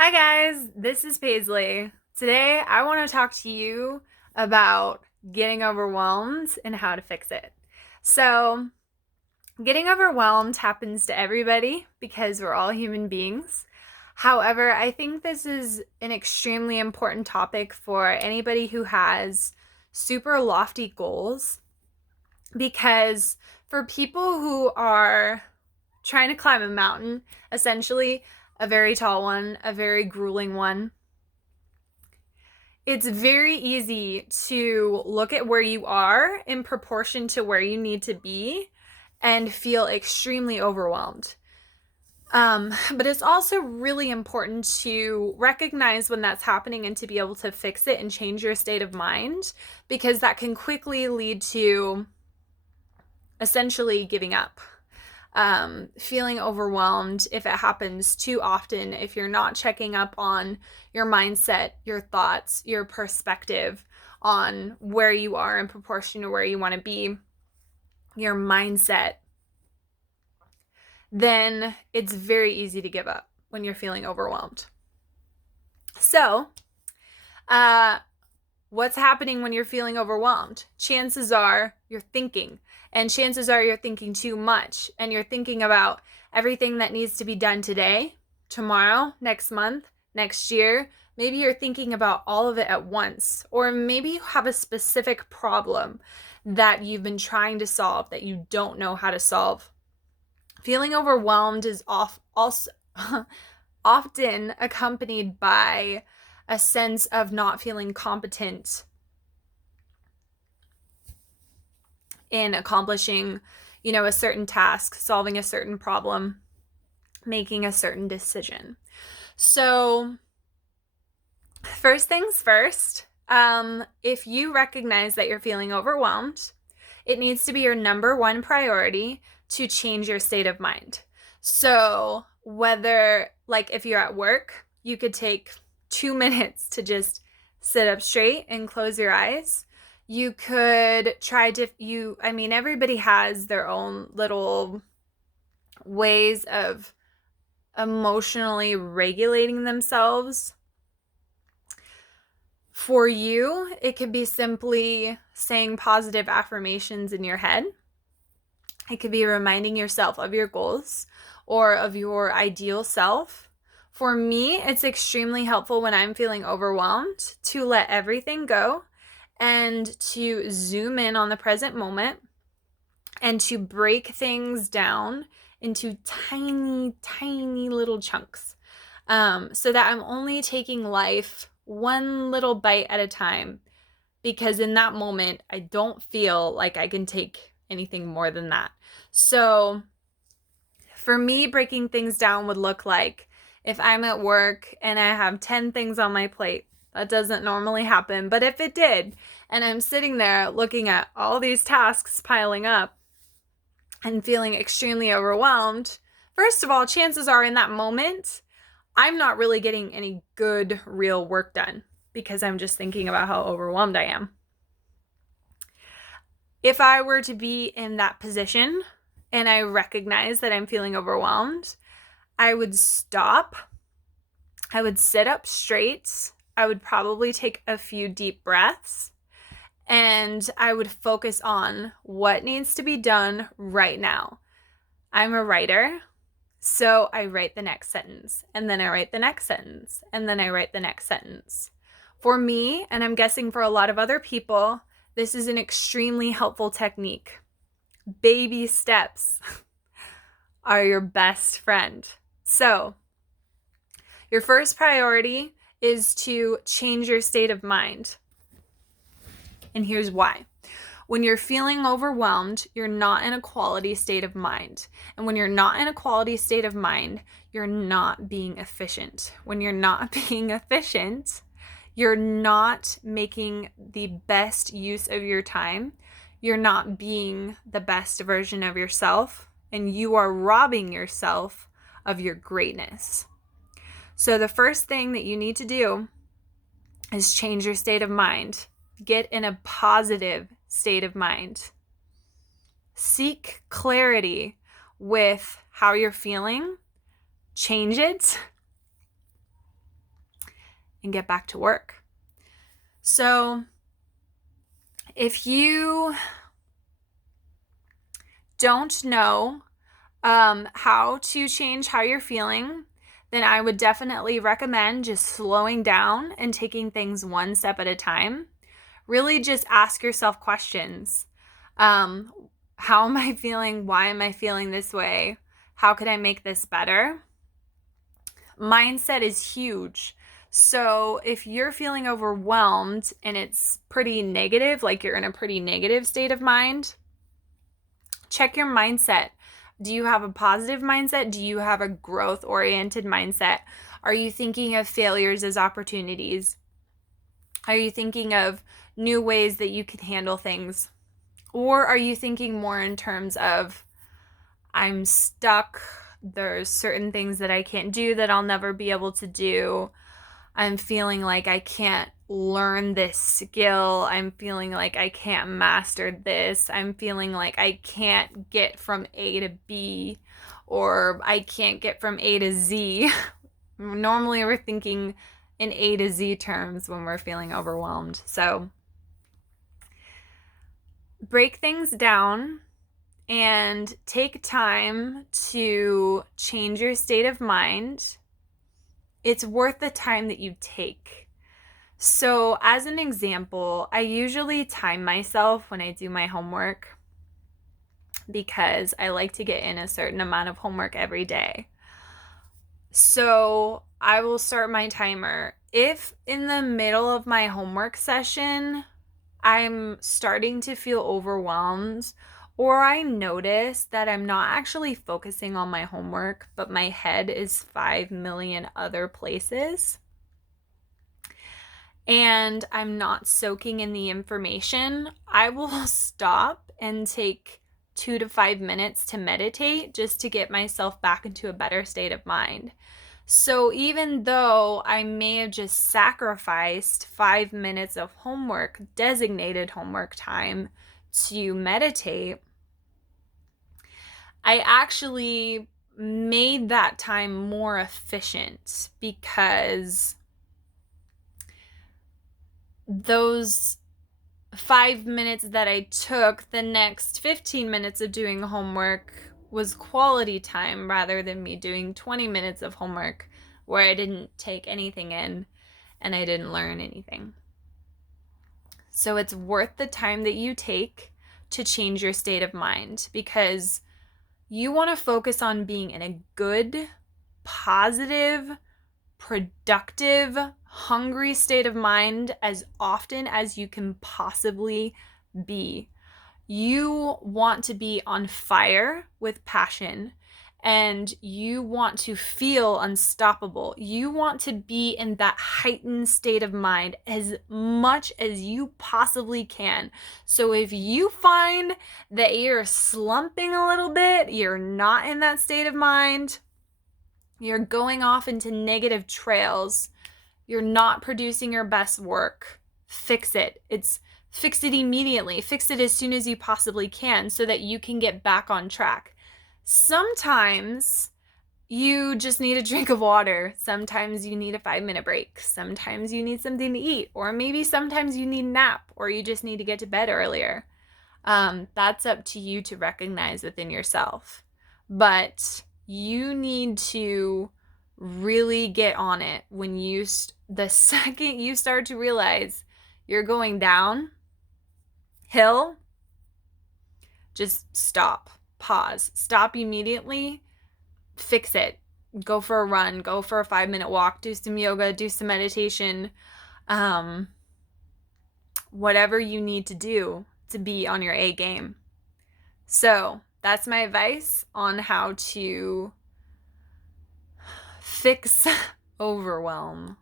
Hi guys, this is Paisley. Today I want to talk to you about getting overwhelmed and how to fix it. So, getting overwhelmed happens to everybody because we're all human beings. However, I think this is an extremely important topic for anybody who has super lofty goals because for people who are trying to climb a mountain, essentially a very tall one, a very grueling one, it's very easy to look at where you are in proportion to where you need to be and feel extremely overwhelmed. But it's also really important to recognize when that's happening and to be able to fix it and change your state of mind because that can quickly lead to essentially giving up. Feeling overwhelmed if it happens too often, if you're not checking up on your mindset, your thoughts, your perspective on where you are in proportion to where you want to be, your mindset, then it's very easy to give up when you're feeling overwhelmed. So, uh, what's happening when you're feeling overwhelmed? Chances are you're thinking, and chances are you're thinking too much, and you're thinking about everything that needs to be done today, tomorrow, next month, next year. Maybe you're thinking about all of it at once, or maybe you have a specific problem that you've been trying to solve that you don't know how to solve. Feeling overwhelmed is also often accompanied by a sense of not feeling competent in accomplishing, a certain task, solving a certain problem, making a certain decision. So, first things first, if you recognize that you're feeling overwhelmed, it needs to be your number one priority to change your state of mind. So, whether, like, if you're at work, you could take 2 minutes to just sit up straight and close your eyes. You could try to, everybody has their own little ways of emotionally regulating themselves. For you, it could be simply saying positive affirmations in your head. It could be reminding yourself of your goals or of your ideal self. For me, it's extremely helpful when I'm feeling overwhelmed to let everything go and to zoom in on the present moment and to break things down into tiny, tiny little chunks so that I'm only taking life one little bite at a time because in that moment, I don't feel like I can take anything more than that. So for me, breaking things down would look like if I'm at work and I have 10 things on my plate. That doesn't normally happen, but if it did, and I'm sitting there looking at all these tasks piling up and feeling extremely overwhelmed, first of all, chances are in that moment, I'm not really getting any good, real work done because I'm just thinking about how overwhelmed I am. If I were to be in that position and I recognize that I'm feeling overwhelmed, I would stop. I would sit up straight. I would probably take a few deep breaths and I would focus on what needs to be done right now. I'm a writer, so I write the next sentence, and then I write the next sentence, and then I write the next sentence. For me, and I'm guessing for a lot of other people, this is an extremely helpful technique. Baby steps are your best friend. So, your first priority is to change your state of mind. And here's why. When you're feeling overwhelmed, you're not in a quality state of mind. And when you're not in a quality state of mind, you're not being efficient. When you're not being efficient, you're not making the best use of your time. You're not being the best version of yourself, and you are robbing yourself of your greatness. So the first thing that you need to do is change your state of mind. Get in a positive state of mind. Seek clarity with how you're feeling. Change it. and get back to work. So if you don't know how to change how you're feeling, then I would definitely recommend just slowing down and taking things one step at a time. Really just ask yourself questions. How am I feeling? Why am I feeling this way? How could I make this better? Mindset is huge. So if you're feeling overwhelmed and it's pretty negative, like you're in a pretty negative state of mind, check your mindset. Do you have a positive mindset? Do you have a growth-oriented mindset? Are you thinking of failures as opportunities? Are you thinking of new ways that you can handle things? Or are you thinking more in terms of, I'm stuck, there's certain things that I can't do that I'll never be able to do. I'm feeling like I can't learn this skill. I'm feeling like I can't master this. I'm feeling like I can't get from A to B, or I can't get from A to Z. Normally we're thinking in A to Z terms when we're feeling overwhelmed. So break things down and take time to change your state of mind. It's worth the time that you take. So, as an example, I usually time myself when I do my homework because I like to get in a certain amount of homework every day. So, I will start my timer. If in the middle of my homework session, I'm starting to feel overwhelmed, or I notice that I'm not actually focusing on my homework, but my head is 5 million other places, and I'm not soaking in the information, I will stop and take 2 to 5 minutes to meditate just to get myself back into a better state of mind. So even though I may have just sacrificed 5 minutes of homework, designated homework time, to meditate, I actually made that time more efficient because those 5 minutes that I took, the next 15 minutes of doing homework was quality time rather than me doing 20 minutes of homework where I didn't take anything in and I didn't learn anything. So it's worth the time that you take to change your state of mind because you want to focus on being in a good, positive, productive, hungry state of mind as often as you can possibly be. You want to be on fire with passion and you want to feel unstoppable. You want to be in that heightened state of mind as much as you possibly can. So if you find that you're slumping a little bit, you're not in that state of mind, you're going off into negative trails, you're not producing your best work, fix it. Fix it immediately. Fix it as soon as you possibly can so that you can get back on track. Sometimes you just need a drink of water. Sometimes you need a 5-minute break. Sometimes you need something to eat. Or maybe sometimes you need a nap or you just need to get to bed earlier. That's up to you to recognize within yourself. But you need to really get on it when the second you start to realize you're going down hill, just stop, pause, stop immediately, fix it, go for a run, go for a 5-minute walk, do some yoga, do some meditation, whatever you need to do to be on your A game. So that's my advice on how to fix overwhelm.